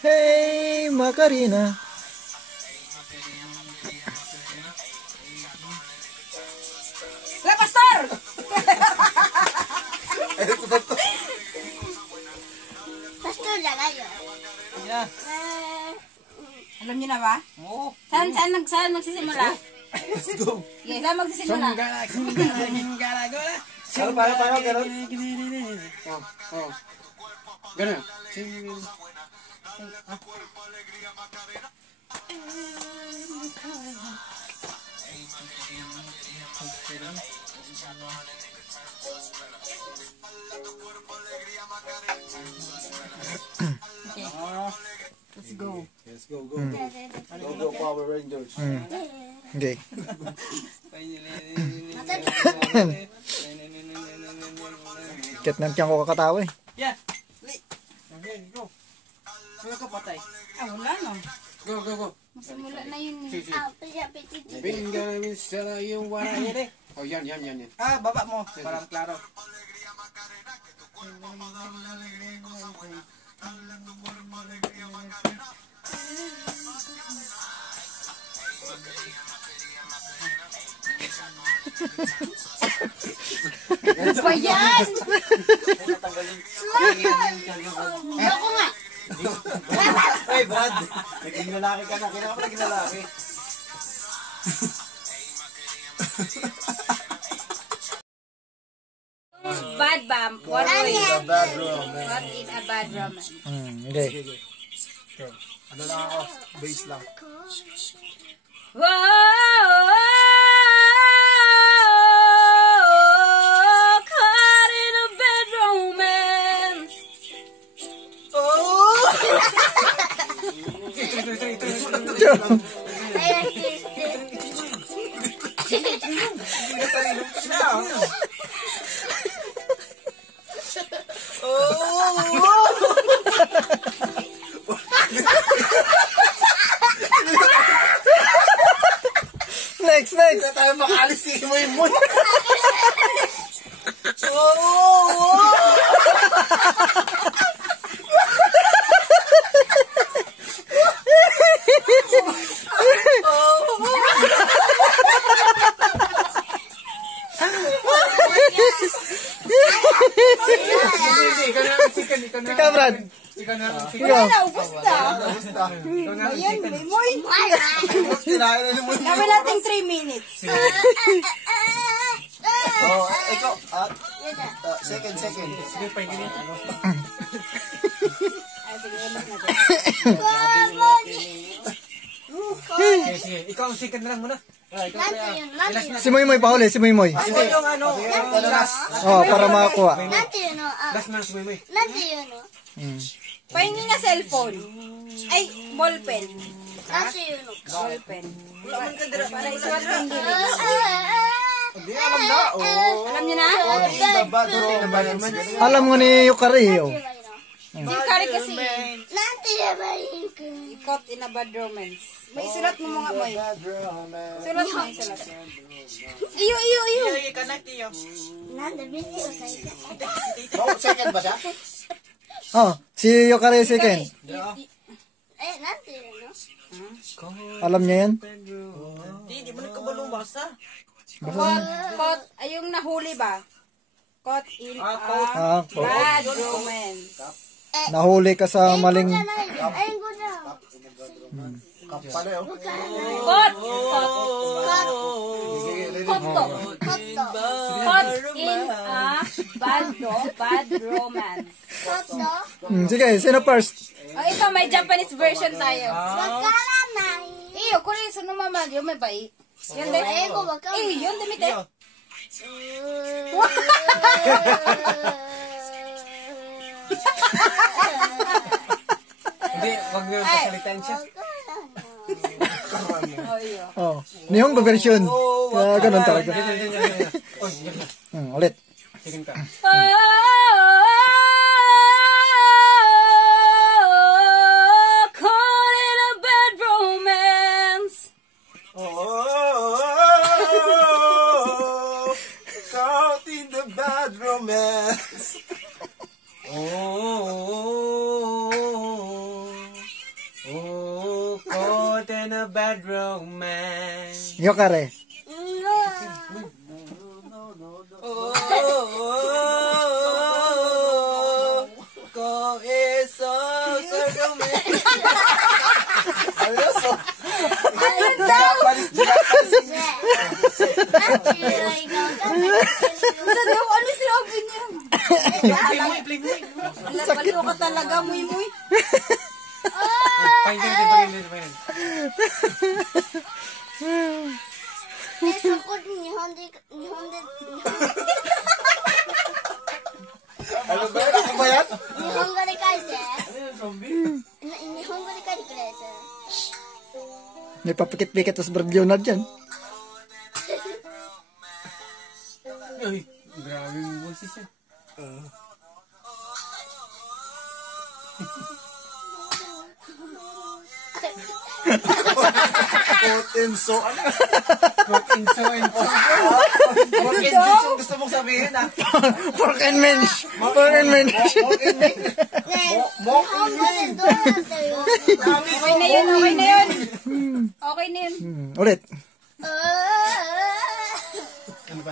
Hey, Macarena. La pastor! Pastor lang ayo. Yeah. Alam niyo na ba? Oo. Saan magsisimula? Let's go. Yes, saan magsisimula? Para, ganun. Oh. Ganun. Let's go. Let's go. Go, Power Rangers. Okay. Kitnan ko kakatawa eh. Yeah. Okay, go. Wala ka patay. Wala no. Go. Masimula na yun. Binga misala yung wala. Oh, yan. Baba mo. Parang klaro. Ano ba yan? Ayoko nga. Hey, Brad. Naging lalaki ka na. Kailangan ka naging lalaki. Bad bam. What Bad romance. What is a bad romance? Okay. Ano lang ako? Base lang. Caught in a bad romance. Next. Hindi tayo makalis mo yung moon. Ikaw, Brad. Wala na, ubos na. Ayan, Moy. Gawin natin 3 minutes. Oh, ikaw. Second. Sige, pa ganito. Sige, ulit natin. Sige. Ikaw ang second na lang muna. Si Moy pahuli, si Moy. Hindi, yung ano, Oh, para makakuha. last na si Moy. Pahingi nga cellphone. Ay, ballpen. Ballpen. Para isulat yung lyrics. Hindi, alam na. Alam niyo na? Alam mo ni Yukari. Si Kari kasi. Caught in a bad romance. May isulat mo mga Moy. Sulat mo. Iyo. Second ba siya? Oh, si Yukari second. Alam niya yan? Hindi mo nagkabalong basta. Caught, ay yung nahuli ba? Caught in a bad romance. Nahuli ka sa maling... Kapal eh. Caught in a bad romance. Sige, sino first? Ito, may Japanese version tayo. Iyo, kung yung sunod mama, yung may bai. Yun din. Yun din, mite. Hindi, wag na yung pasalitan siya. Oh, Nihongo version. Kaya ganun talaga. Ulit. Second ka. Caught in a bad romance. Caught in a bad romance. Yo kare. Ko eso romantic. Seryoso. Ano sinabi niya? Play mo. Balo ka talaga, muy. Pahintin. Ano ba yan? Ano ba yan? 日本語で書いて。 Ano yung zombie? 日本語で書いてくれるやつ。 May papikit-pikit tas Brad Leonard dyan. Ay, grabe yung boses yan. Potenso. Pork inso gusto mong sabihin ah. Pork and mensch. Pork and mensch. ねえ、日本語でどうやって言うの？ Okay na yun. Okay na yun. Ulit. Ano ba?